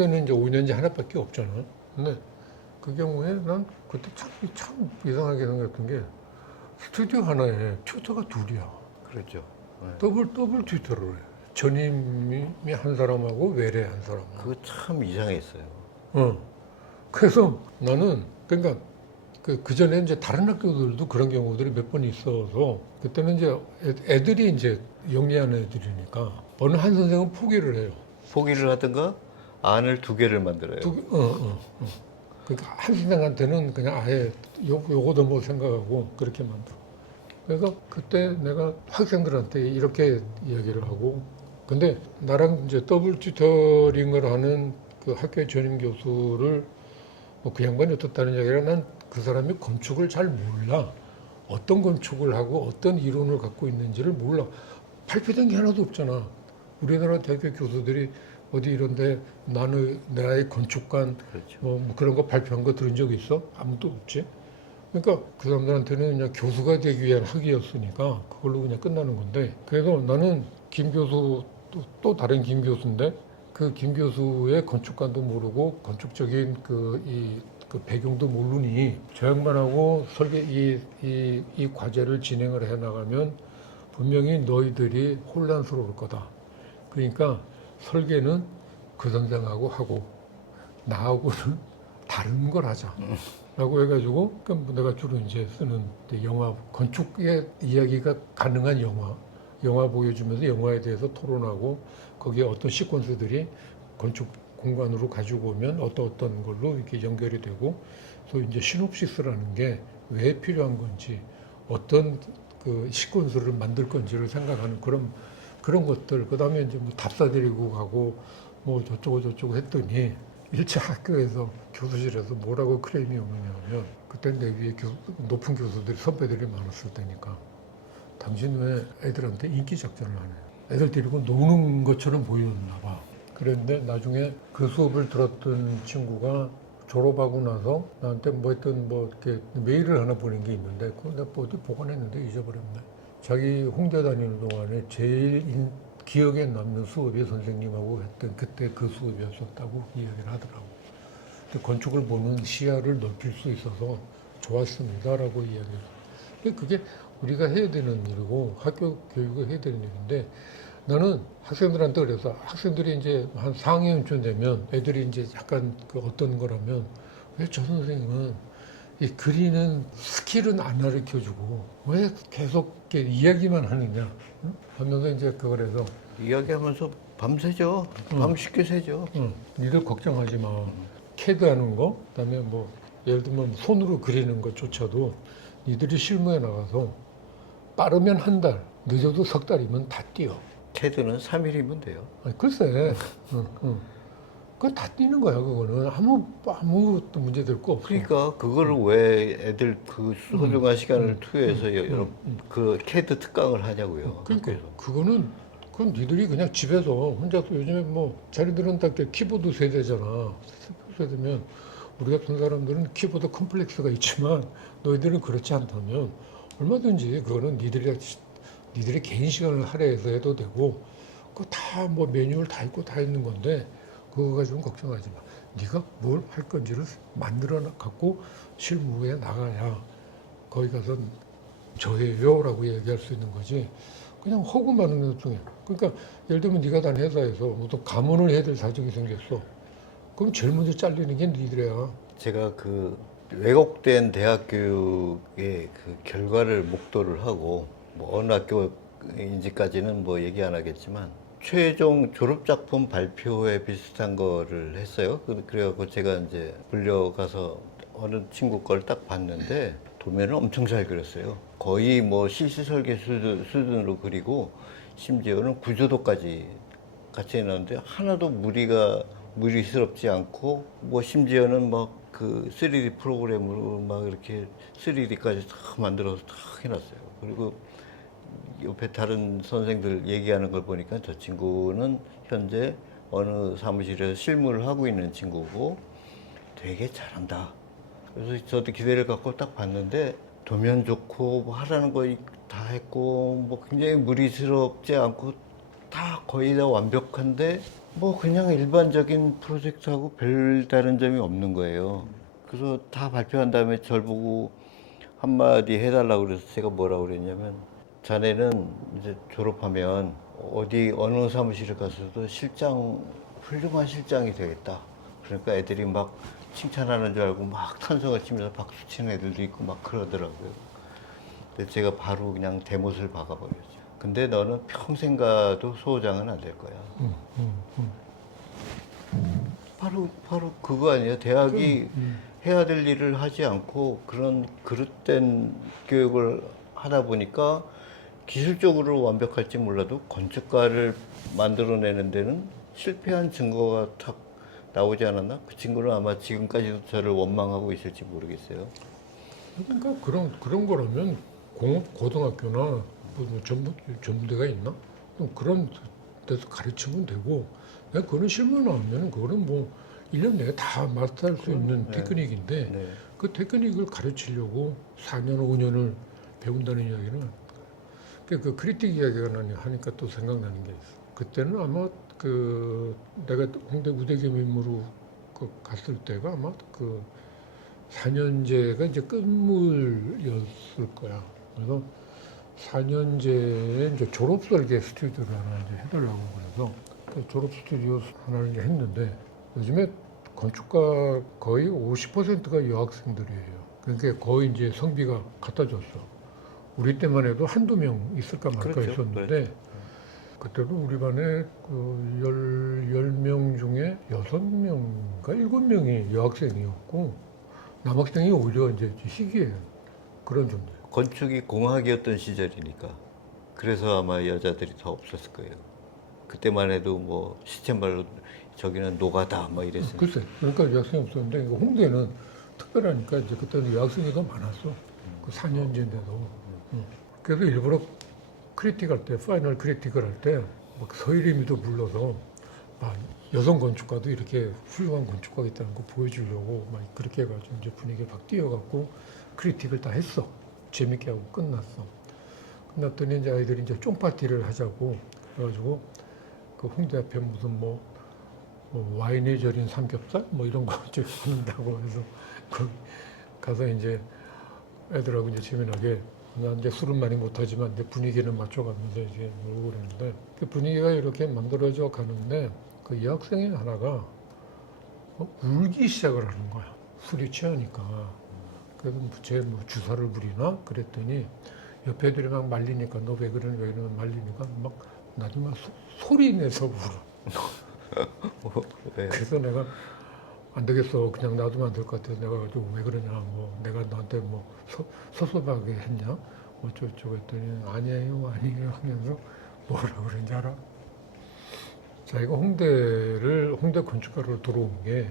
홍대는 이제 5년제 하나밖에 없잖아. 근데 그 경우에 난 그때 참 이상하게 생각했던 게 스튜디오 하나에 튜터가 둘이야. 그렇죠. 네. 더블 튜터를 해. 전임이 한 사람하고 외래 한 사람하고. 그거 참 이상했어요. 그래서 나는 그러니까 그 전에 이제 다른 학교들도 그런 경우들이 몇 번 있어서 그때는 이제 애들이 이제 영리한 애들이니까 어느 한 선생은 포기를 해요. 포기를 하든가 안을 두 개를 만들어요. 그러니까 한 선생한테는 그냥 아예 요거도 뭐 생각하고 그렇게 만들어. 그래서 그때 내가 학생들한테 이렇게 이야기를 하고, 근데 나랑 이제 더블 튜터링을 하는 그 학교의 전임 교수를 뭐 그 양반이 어떻다는 얘기라 난 그 사람이 건축을 잘 몰라. 어떤 건축을 하고 어떤 이론을 갖고 있는지를 몰라. 발표된 게 하나도 없잖아. 우리나라 대학교 교수들이 어디 이런데 나의 건축관 그렇죠. 뭐 그런 거 발표한 거 들은 적 있어? 아무도 없지. 그러니까 그 사람들한테는 그냥 교수가 되기 위한 학위였으니까 그걸로 그냥 끝나는 건데, 그래서 나는 김 교수 또 다른 김 교수인데 그 김 교수의 건축관도 모르고 건축적인 그 배경도 모르니 저 양반하고 설계 이 과제를 진행을 해 나가면 분명히 너희들이 혼란스러울 거다. 그러니까 설계는 그 선생하고 하고 나하고는 다른 걸 하자. 라고 해가지고 그럼 내가 주로 이제 쓰는 영화, 건축의 이야기가 가능한 영화 보여주면서 영화에 대해서 토론하고 거기에 어떤 시퀀스들이 건축 공간으로 가지고 오면 어떤 걸로 이렇게 연결이 되고, 그래서 이제 시놉시스라는 게 왜 필요한 건지 어떤 그 시퀀스를 만들 건지를 생각하는 그런 것들. 그다음에 이제 뭐 답사 드리고 가고 뭐 저쩌고 했더니 1차 학교에서 교수실에서 뭐라고 크레임이 오느냐면, 그때 내 위에 높은 교수들이 선배들이 많았을 때니까 당신 왜 애들한테 인기 작전을 안 해? 애들 데리고 노는 것처럼 보였나 봐. 그랬는데 나중에 그 수업을 들었던 친구가 졸업하고 나서 나한테 뭐 이렇게 메일을 하나 보낸 게 있는데 그거 내가 어디 보관했는데 잊어버렸네. 자기 홍대 다니는 동안에 제일 기억에 남는 수업이 선생님하고 했던 그때 그 수업이었었다고 이야기를 하더라고. 근데 건축을 보는 시야를 넓힐 수 있어서 좋았습니다라고 이야기해요. 그게 우리가 해야 되는 일이고 학교 교육을 해야 되는 일인데, 나는 학생들한테 그래서 학생들이 이제 한 4학년쯤 되면 애들이 이제 약간 그 어떤 거라면 왜 저 선생님은 이 그리는 스킬은 안 가르쳐주고 왜 계속 이렇게 이야기만 하느냐, 응? 하면서 이제 그걸 해서 이야기하면서 밤새죠. 밤 쉽게 새죠. 니들 걱정하지 마. 캐드 하는 거, 그다음에 뭐 예를 들면 손으로 그리는 것조차도 니들이 실무에 나가서 빠르면 한 달, 늦어도 석 달이면 다 뛰어. 캐드는 3일이면 돼요. 아니, 글쎄, 그거 다 뛰는 거야. 그거는 아무것도 문제 될 거 없어. 그러니까 그거를 왜 애들 그 소중한 시간을 투여해서 여러분 그 캐드 특강을 하냐고요. 그러니까 학교에서. 그건 니들이 그냥 집에서 혼자서, 요즘에 뭐 자기들은 다 이렇게 키보드 세대잖아. 세대면 우리 같은 사람들은 키보드 컴플렉스가 있지만 너희들은 그렇지 않다면 얼마든지 그거는 니들이 개인 시간을 할애해서 해도 되고, 그거 다 뭐 매뉴얼 다 있고 다 있는 건데 그거 가지고는 걱정하지 마. 네가 뭘 할 건지를 만들어 갖고 실무에 나가야 거기 가서 저예요라고 얘기할 수 있는 거지. 그냥 허구만 하는 것 중에. 그러니까 예를 들면 네가 다니는 회사에서 어떤 감원을 해야 될 사정이 생겼어. 그럼 제일 먼저 잘리는 게 니들이야. 제가 그 왜곡된 대학 교육의 그 결과를 목도를 하고 뭐 어느 학교인지까지는 뭐 얘기 안 하겠지만 최종 졸업작품 발표회 비슷한 거를 했어요. 그래갖고 제가 이제 불려가서 어느 친구 걸 딱 봤는데 도면을 엄청 잘 그렸어요. 거의 뭐 실시설계 수준으로 그리고 심지어는 구조도까지 같이 해놨는데 하나도 무리스럽지 않고 뭐 심지어는 막 그 3D 프로그램으로 막 이렇게 3D까지 다 만들어서 다 해놨어요. 그리고 옆에 다른 선생들 얘기하는 걸 보니까 저 친구는 현재 어느 사무실에서 실무를 하고 있는 친구고 되게 잘한다. 그래서 저도 기대를 갖고 딱 봤는데 도면 좋고 뭐 하라는 거 다 했고 뭐 굉장히 무리스럽지 않고 다 거의 다 완벽한데 뭐 그냥 일반적인 프로젝트하고 별 다른 점이 없는 거예요. 그래서 다 발표한 다음에 절 보고 한마디 해달라고 그래서 제가 뭐라고 그랬냐면 자네는 이제 졸업하면 어디 어느 사무실에 가서도 실장, 훌륭한 실장이 되겠다. 그러니까 애들이 막 칭찬하는 줄 알고 막 탄성을 치면서 박수 치는 애들도 있고 막 그러더라고요. 근데 제가 바로 그냥 대못을 박아버렸죠. 근데 너는 평생 가도 소장은 안 될 거야. 음, 음, 바로 그거 아니에요. 대학이 해야 될 일을 하지 않고 그런 그릇된 교육을 하다 보니까 기술적으로 완벽할지 몰라도 건축가를 만들어내는 데는 실패한 증거가 탁 나오지 않았나? 그 친구는 아마 지금까지도 저를 원망하고 있을지 모르겠어요. 그러니까 그런 거라면 고등학교나 뭐 전문대가 있나? 그럼 그런 데서 가르치면 되고, 내가 그거는 실무 나오면 그거는 뭐 1년 내에 다 마스터할 수 있는 네. 테크닉인데 네. 그 테크닉을 가르치려고 4년, 5년을 배운다는 이야기는 그 크리틱 이야기가 하니까 또 생각나는 게 있어. 그때는 아마 그 내가 홍대 우대겸임으로 갔을 때가 아마 그 4년제가 이제 끝물이었을 거야. 그래서 4년제에 이제 졸업 설계 스튜디오를 하나 이제 해달라고 그래서 그 졸업 스튜디오 하나를 이제 했는데 요즘에 건축가 거의 50%가 여학생들이에요. 그러니까 거의 이제 성비가 갖다 줬어. 우리 때만 해도 한두 명 있을까 말까 그렇죠. 했었는데 그렇죠. 그때도 우리 반에 그 10명 중에 6명인가 7명이 여학생이었고 남학생이 오히려 이제 희귀해요. 그런 정도. 건축이 공학이었던 시절이니까 그래서 아마 여자들이 더 없었을 거예요. 그때만 해도 뭐 시체말로 저기는 노가다 막 이랬어요. 글쎄, 그러니까 여학생이 없었는데 홍대는 특별하니까 이제 그때는 여학생이 더 많았어. 그 4년제인데도. 그래서 일부러 크리틱할 때, 파이널 크리틱을 할 때 막 서일임이도 불러서 막 여성 건축가도 이렇게 훌륭한 건축가가 있다는 거 보여주려고 막 그렇게 해가지고 이제 분위기를 막 띄워갖고 크리틱을 다 했어. 재밌게 하고 끝났어. 끝났더니 이제 아이들이 이제 쫑파티를 하자고 그래가지고 그 홍대 앞에 무슨 뭐 와인에 절인 삼겹살 뭐 이런 거 이제 하는다고 해서 그 가서 이제 애들하고 이제 재미나게 난 이제 술은 많이 못하지만 내 분위기는 맞춰가면서 이제 놀고 그랬는데 그 분위기가 이렇게 만들어져 가는데 그 여학생이 하나가 울기 시작을 하는 거야. 술이 취하니까. 그래서 쟤뭐 주사를 부리나 그랬더니 옆에 애들이 막 말리니까 너 왜 그러냐 왜 이러면 말리니까 막 나중에 막 소리 내서 울어. 왜? 그래서 내가 안 되겠어. 그냥 놔두면 안 될 것 같아서 내가 가지고 왜 그러냐. 뭐 내가 너한테 뭐 섭섭하게 했냐. 뭐 어쩌고 했더니 아니에요 하면서 뭐라 그런지 알아? 자기가 홍대 건축가로 들어온 게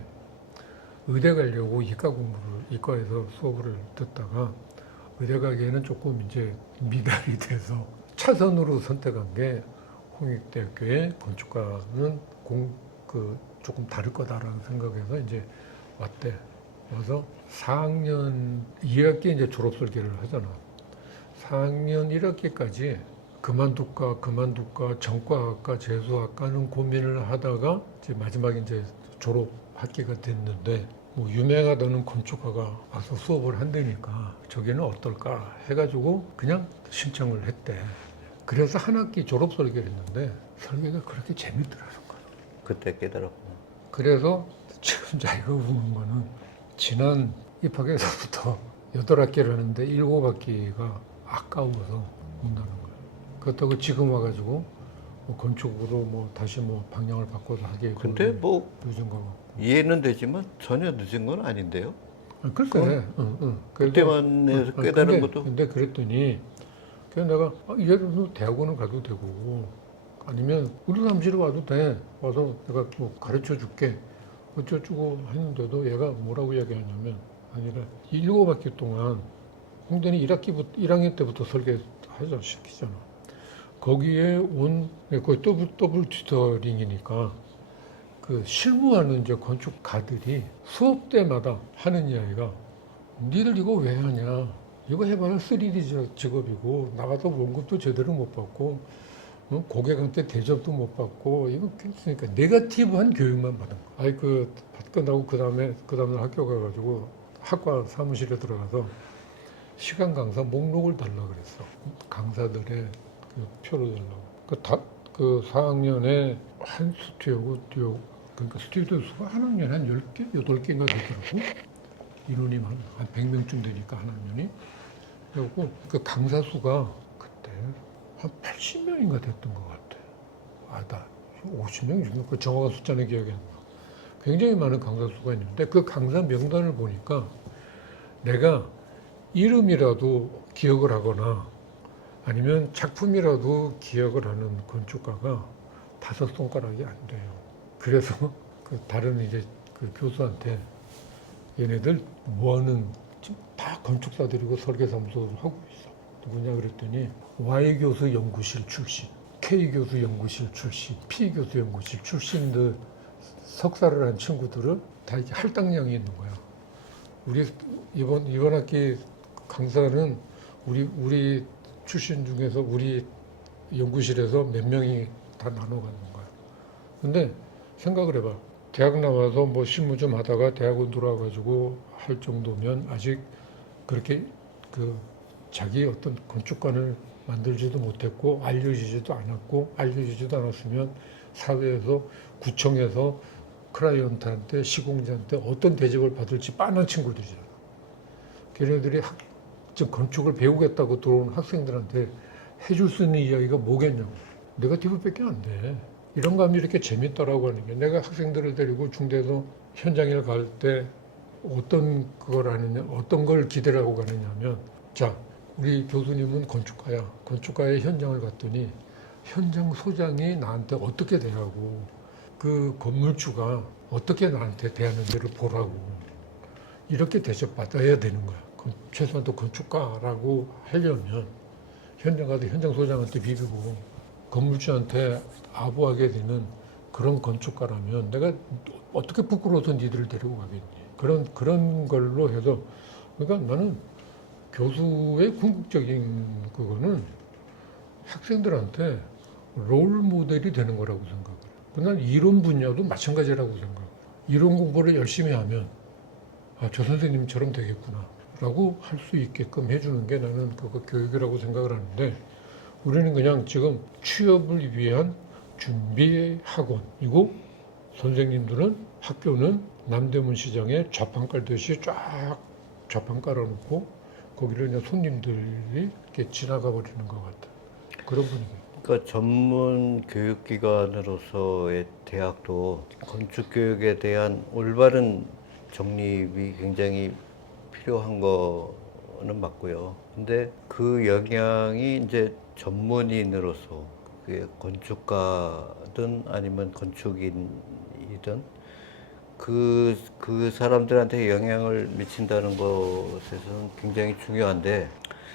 의대 가려고 이과에서 수업을 듣다가 의대 가기에는 조금 이제 미달이 돼서 차선으로 선택한 게 홍익대학교의 건축가는 조금 다를 거다라는 생각에서 이제 왔대. 와서 4학년 2학기 이제 졸업 설계를 하잖아. 4학년 1학기까지 그만둘까 전과학과 재수학과는 고민을 하다가 이제 마지막에 이제 졸업 학기가 됐는데 뭐 유명하다는 건축가가 와서 수업을 한다니까 저기는 어떨까 해가지고 그냥 신청을 했대. 그래서 한 학기 졸업 설계를 했는데 설계가 그렇게 재밌더라는 거야. 그때 깨달았구나. 그래서 지금 자기가 우는 거는 지난 입학에서부터 8학기를 하는데 7학기가 아까워서 온다는 거예요. 그렇다고 지금 와가지고 뭐 건축으로 뭐 다시 뭐 방향을 바꿔서 하게 근데 뭐 늦은 거 같고. 이해는 되지만 전혀 늦은 건 아닌데요. 글쎄, 그때만 해서 깨달은 것도. 근데 그랬더니 그래서 내가 얘도 대학원을 가도 되고 아니면 우리 사무실에 와도 돼. 와서 내가 뭐 가르쳐 줄게. 어쩌고 했는데도 얘가 뭐라고 이야기하냐면 아니라 7학기 동안 홍대는 1학년 때부터 설계하자 시키잖아. 거기에 거의 더블 튜터링이니까 그 실무하는 이제 건축가들이 수업 때마다 하는 이야기가 니들 이거 왜 하냐. 이거 해봐야 3D 직업이고 나가서 월급도 제대로 못 받고 고객한테 대접도 못 받고 이거 그러니까 네거티브한 교육만 받은 거. 아이 그 끝나고 그다음날 학교 가가지고 학과 사무실에 들어가서 시간 강사 목록을 달라 그랬어. 강사들의 그 표를 달라고. 그 4학년에 한 스튜디오고 그러니까 스튜디오 수가 한 학년에 한 10개, 8개인가 되더라고. 인원이 한 100명쯤 되니까 한 학년이. 그리고 그 강사 수가 그때 한 80명인가 됐던 것 같아. 나 50명 중에 그 정확한 숫자는 기억이 안 나. 굉장히 많은 강사 수가 있는데 그 강사 명단을 보니까 내가 이름이라도 기억을 하거나 아니면 작품이라도 기억을 하는 건축가가 5손가락이 안 돼요. 그래서 그 다른 이제 그 교수한테 얘네들 뭐하는 다 건축사들이고 설계사무소를 하고 있어. 누구냐 그랬더니 Y 교수 연구실 출신, K 교수 연구실 출신, P 교수 연구실 출신들 석사를 한 친구들은 다 이렇게 할당량이 있는 거야. 우리 이번 학기 강사는 우리 출신 중에서 우리 연구실에서 몇 명이 다 나눠가는 거야. 근데 생각을 해봐. 대학 나와서 뭐 실무 좀 하다가 대학원 들어와가지고 할 정도면 아직 그렇게 그 자기 어떤 건축관을 만들지도 못했고 알려지지도 않았으면 사회에서 구청에서 클라이언트한테 시공자한테 어떤 대접을 받을지 빤한 친구들이잖아. 걔네들이 지금 건축을 배우겠다고 들어온 학생들한테 해줄 수 있는 이야기가 뭐겠냐고. 네거티브밖에 안 돼. 이런 거 하면 이렇게 재밌더라고 하는 게 내가 학생들을 데리고 중대에서 현장에 갈 때 어떤 걸 기대를 하고 가느냐면 자, 우리 교수님은 건축가야. 건축가의 현장을 갔더니 현장 소장이 나한테 어떻게 대하고 그 건물주가 어떻게 나한테 대하는지를 보라고. 이렇게 대접받아야 되는 거야. 최소한 또 건축가라고 하려면 현장 가서 현장 소장한테 비비고 건물주한테 아부하게 되는 그런 건축가라면 내가 어떻게 부끄러워서 니들을 데리고 가겠니. 그런 걸로 해서 그러니까 나는 교수의 궁극적인 그거는 학생들한테 롤 모델이 되는 거라고 생각을 해요. 난 이론 분야도 마찬가지라고 생각해요. 이론 공부를 열심히 하면 저 선생님처럼 되겠구나 라고 할 수 있게끔 해주는 게 나는 그거 교육이라고 생각을 하는데 우리는 그냥 지금 취업을 위한 준비 학원이고 선생님들은 학교는 남대문 시장에 좌판 깔듯이 쫙 좌판 깔아놓고 거기를 그냥 손님들이 이렇게 지나가 버리는 것 같아. 그런 분위기. 그러니까 전문 교육기관으로서의 대학도 건축 교육에 대한 올바른 정립이 굉장히 필요한 거는 맞고요. 근데 그 영향이 이제 전문인으로서 그게 건축가든 아니면 건축인이든 그 사람들한테 영향을 미친다는 것에서는 굉장히 중요한데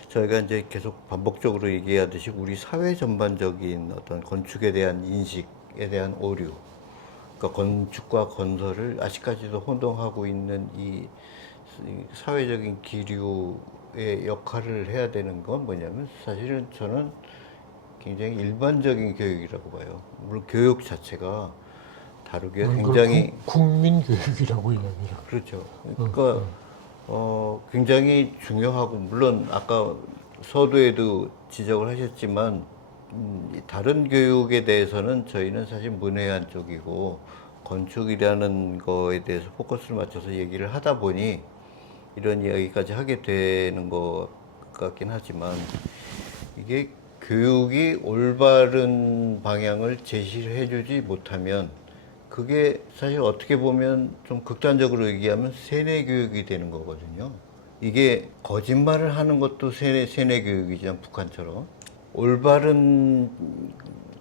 저희가 이제 계속 반복적으로 얘기하듯이 우리 사회 전반적인 어떤 건축에 대한 인식에 대한 오류, 그러니까 건축과 건설을 아직까지도 혼동하고 있는 이 사회적인 기류의 역할을 해야 되는 건 뭐냐면 사실은 저는 굉장히 일반적인 교육이라고 봐요. 물론 교육 자체가 다루기에 굉장히 국민 교육이라고 이야기를. 그렇죠. 그러니까 굉장히 중요하고 물론 아까 서두에도 지적을 하셨지만 다른 교육에 대해서는 저희는 사실 문외한 쪽이고 건축이라는 거에 대해서 포커스를 맞춰서 얘기를 하다 보니 이런 이야기까지 하게 되는 것 같긴 하지만 이게 교육이 올바른 방향을 제시를 해주지 못하면 그게 사실 어떻게 보면 좀 극단적으로 얘기하면 세뇌 교육이 되는 거거든요. 이게 거짓말을 하는 것도 세뇌 교육이죠, 북한처럼. 올바른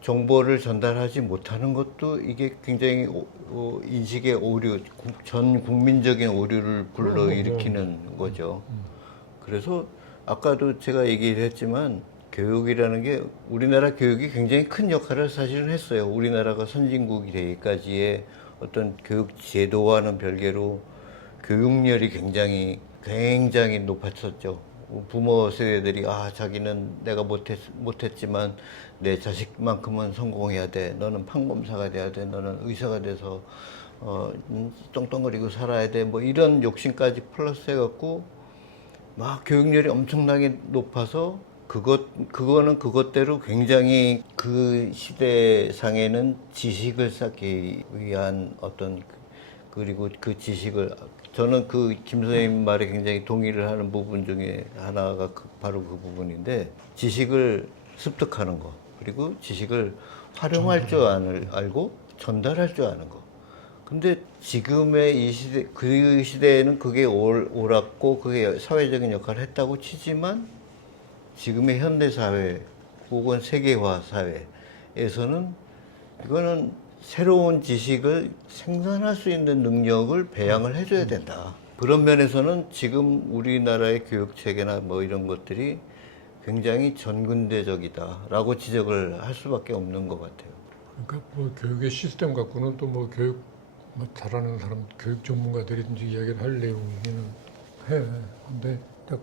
정보를 전달하지 못하는 것도 이게 굉장히 인식의 오류, 전 국민적인 오류를 불러일으키는 거죠. 그래서 아까도 제가 얘기를 했지만 교육이라는 게 우리나라 교육이 굉장히 큰 역할을 사실은 했어요. 우리나라가 선진국이 되기까지의 어떤 교육 제도와는 별개로 교육열이 굉장히 높았었죠. 부모 세대들이 자기는 내가 못했지만 내 자식만큼은 성공해야 돼. 너는 판검사가 돼야 돼. 너는 의사가 돼서 떵떵거리고 살아야 돼. 뭐 이런 욕심까지 플러스 해갖고 막 교육열이 엄청나게 높아서 그거는 그것대로 굉장히 그 시대상에는 지식을 쌓기 위한 그리고 그 지식을 저는 그 김 선생님 말에 굉장히 동의를 하는 부분 중에 하나가 바로 그 부분인데 지식을 습득하는 거 그리고 지식을 활용할 줄 알고 전달할 줄 아는 거. 근데 지금의 이 시대 그 시대에는 그게 옳았고 그게 사회적인 역할을 했다고 치지만 지금의 현대 사회 혹은 세계화 사회에서는 이거는 새로운 지식을 생산할 수 있는 능력을 배양을 해줘야 된다. 그런 면에서는 지금 우리나라의 교육 체계나 뭐 이런 것들이 굉장히 전근대적이다라고 지적을 할 수밖에 없는 것 같아요. 그러니까 뭐 교육의 시스템 갖고는 또 뭐 교육 뭐 잘하는 사람 교육 전문가들이든지 이야기를 할 내용이기는 해. 근데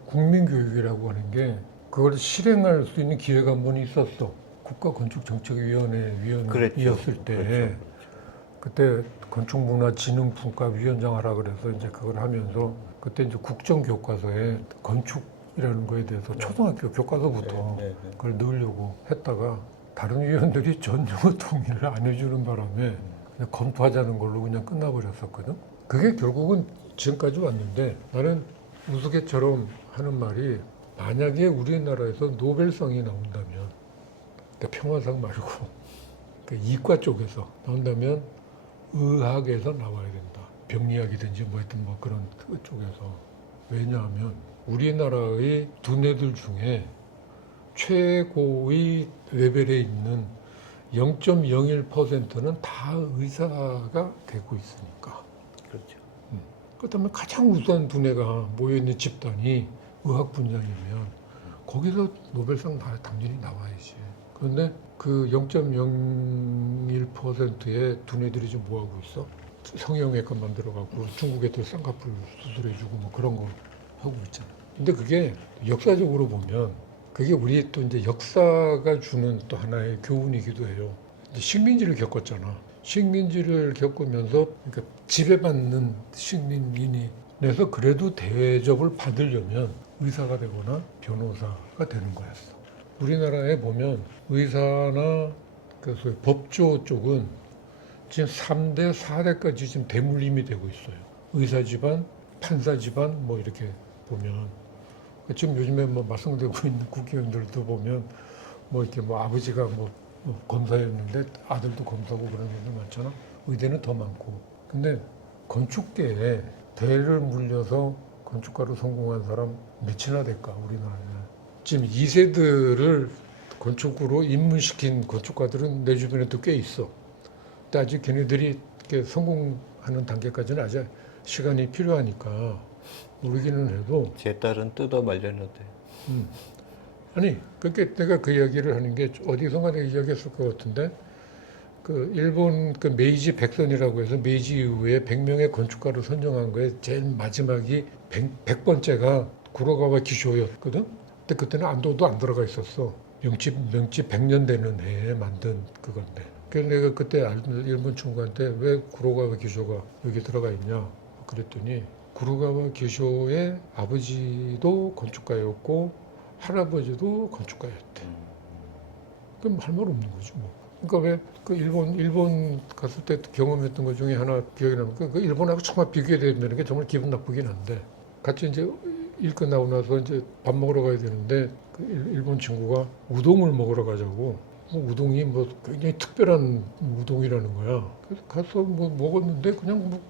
국민교육이라고 하는 게 그걸 실행할 수 있는 기회가 한 번 있었어. 국가건축정책위원회위원이었을 때 그렇죠. 그때 건축문화진흥분과위원장 하라 그래서 이제 그걸 하면서 그때 이제 국정교과서에 건축이라는 거에 대해서 초등학교 교과서부터 그걸 넣으려고 했다가 다른 위원들이 전혀 동의를 안 해주는 바람에 그냥 검토하자는 걸로 그냥 끝나버렸었거든. 그게 결국은 지금까지 왔는데 나는 우스갯처럼 하는 말이 만약에 우리나라에서 노벨상이 나온다면 그러니까 평화상 말고 그러니까 이과 쪽에서 나온다면 의학에서 나와야 된다. 병리학이든지 뭐 하여튼 뭐 그런 쪽에서. 왜냐하면 우리나라의 두뇌들 중에 최고의 레벨에 있는 0.01%는 다 의사가 되고 있으니까. 그렇죠. 그렇다면 가장 우수한 두뇌가 모여있는 집단이 의학 분야이면 거기서 노벨상 당연히 나와야지. 그런데 그 0.01%의 두뇌들이 지금 뭐하고 있어? 성형외과 만들어갖고 중국에 또 쌍꺼풀 수술해주고 뭐 그런 거 하고 있잖아. 근데 그게 역사적으로 보면 그게 우리 또 이제 역사가 주는 또 하나의 교훈이기도 해요. 이제 식민지를 겪었잖아. 식민지를 겪으면서 그러니까 지배받는 식민인이 그래서 그래도 대접을 받으려면 의사가 되거나 변호사가 되는 거였어. 우리나라에 보면 의사나 그 소위 법조 쪽은 지금 3대, 4대까지 지금 대물림이 되고 있어요. 의사 집안, 판사 집안 뭐 이렇게 보면 지금 요즘에 뭐 말썽되고 있는 국회의원들도 보면 뭐 이렇게 뭐 아버지가 뭐 검사였는데 아들도 검사고 그런 애들 많잖아. 의대는 더 많고. 근데 건축계에 대를 물려서 건축가로 성공한 사람 몇이나 될까 우리나라에. 지금 2세들을 건축으로 입문시킨 건축가들은 내 주변에도 꽤 있어. 근데 아직 걔네들이 이렇게 성공하는 단계까지는 아직 시간이 필요하니까 모르기는 해도. 제 딸은 뜯어 말렸는데. 아니, 그렇게 내가 그 이야기를 하는 게 어디선가 내가 이야기했을 것 같은데 그 일본 그 메이지 백선이라고 해서 메이지 이후에 100명의 건축가를 선정한 거에 제일 마지막이 100번째가 구로가와 기쇼였거든. 근데 그때는 안도도 안 들어가 있었어. 명치 100년 되는 해에 만든 그건데. 그래서 내가 그때 일본 친구한테 왜 구로가와 기쇼가 여기 들어가 있냐 그랬더니 구로가와 기쇼의 아버지도 건축가였고 할아버지도 건축가였대. 그럼 할 말 없는 거지 뭐. 그러니까 왜 그 일본 갔을 때 경험했던 것 중에 하나 기억이 나면 그 일본하고 정말 비교되는 게 정말 기분 나쁘긴 한데 같이 이제 일 끝나고 나서 이제 밥 먹으러 가야 되는데 그 일본 친구가 우동을 먹으러 가자고. 뭐 우동이 뭐 굉장히 특별한 우동이라는 거야. 그래서 가서 뭐 먹었는데 그냥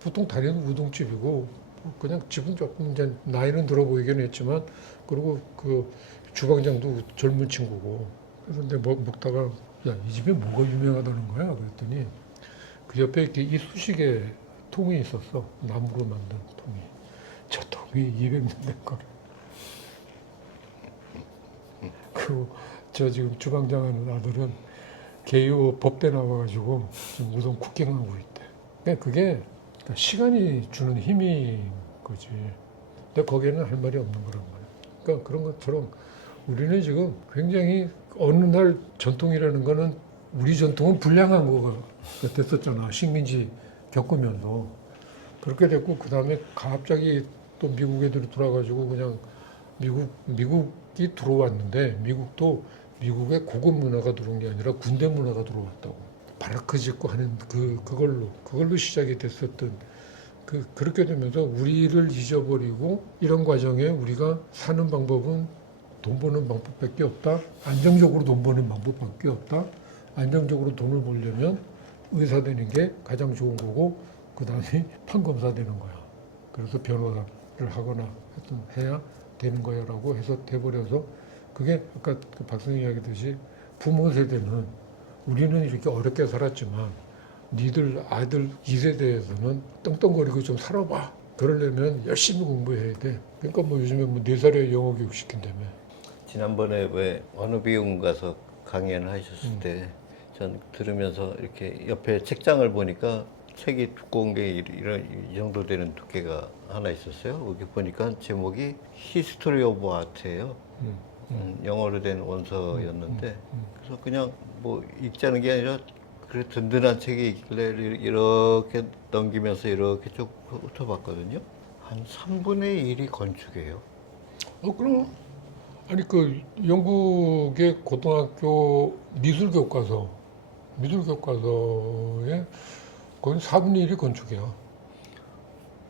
보통 다니는 우동집이고 뭐 그냥 집은 조금 이제 나이는 들어 보이긴 했지만 그리고 그 주방장도 젊은 친구고 그래서 근데 먹다가 야, 이 집에 뭐가 유명하다는 거야? 그랬더니 그 옆에 이렇게 이쑤시개 통이 있었어. 나무로 만든 통이. 저 통이 200년 된 거래. 그리고 저 지금 주방장 하는 아들은 개요 법대 나와가지고 지금 우동 쿠킹하고 있대. 그러니까 그게 시간이 주는 힘인 거지. 근데 거기에는 할 말이 없는 거란 말이야. 그러니까 그런 것처럼 우리는 지금 굉장히 어느 날 전통이라는 거는 우리 전통은 불량한 거가 됐었잖아. 식민지 겪으면서. 그렇게 됐고 그다음에 갑자기 또 미국 애들이 돌아가지고 그냥 미국이 들어왔는데 미국도 미국의 고급 문화가 들어온 게 아니라 군대 문화가 들어왔다고. 바라크 짓고 하는 그걸로 시작이 됐었던 그렇게 되면서 우리를 잊어버리고 이런 과정에 우리가 사는 방법은 돈 버는 방법밖에 없다. 안정적으로 돈 버는 방법밖에 없다. 안정적으로 돈을 벌려면 의사 되는 게 가장 좋은 거고 그 다음에 판검사 되는 거야. 그래서 변호사를 하거나 해야 되는 거야라고 해서 돼버려서 그게 아까 그 박사님 이야기했듯이 부모 세대는 우리는 이렇게 어렵게 살았지만 니들 아들 2세대에서는 떵떵거리고 좀 살아봐. 그러려면 열심히 공부해야 돼. 그러니까 뭐 요즘에 뭐 4살에 영어 교육 시킨다며. 지난번에 왜 어느 비용 가서 강연을 하셨을 때 전 들으면서 이렇게 옆에 책장을 보니까 책이 두꺼운 게 이 정도 되는 두께가 하나 있었어요. 여기 보니까 제목이 히스토리 오브 아트예요. 영어로 된 원서였는데 그래서 그냥 뭐 읽자는 게 아니라 그래 든든한 책이 있길래 이렇게 넘기면서 이렇게 쭉 훑어봤거든요. 한 3분의 1이 건축이에요. 그럼. 아니 그 영국의 고등학교 미술 교과서에 거의 4분의 1이 건축이야.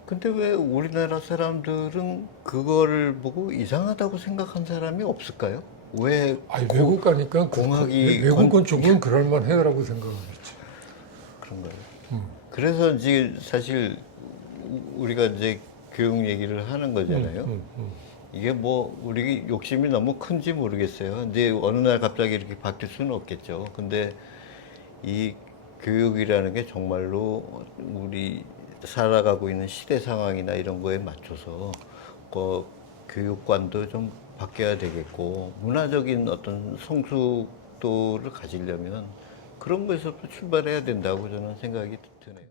근데 왜 우리나라 사람들은 그거를 보고 이상하다고 생각한 사람이 없을까요? 왜 아니 외국 가니까 공학이 외국 건축은 그럴만 해라고 생각하겠지. 그런가요? 그래서 이제 사실 우리가 이제 교육 얘기를 하는 거잖아요. 이게 뭐 우리 욕심이 너무 큰지 모르겠어요. 근데 어느 날 갑자기 이렇게 바뀔 수는 없겠죠. 근데 이 교육이라는 게 정말로 우리 살아가고 있는 시대 상황이나 이런 거에 맞춰서 그 교육관도 좀 바뀌어야 되겠고 문화적인 어떤 성숙도를 가지려면 그런 거에서부터 출발해야 된다고 저는 생각이 드네요.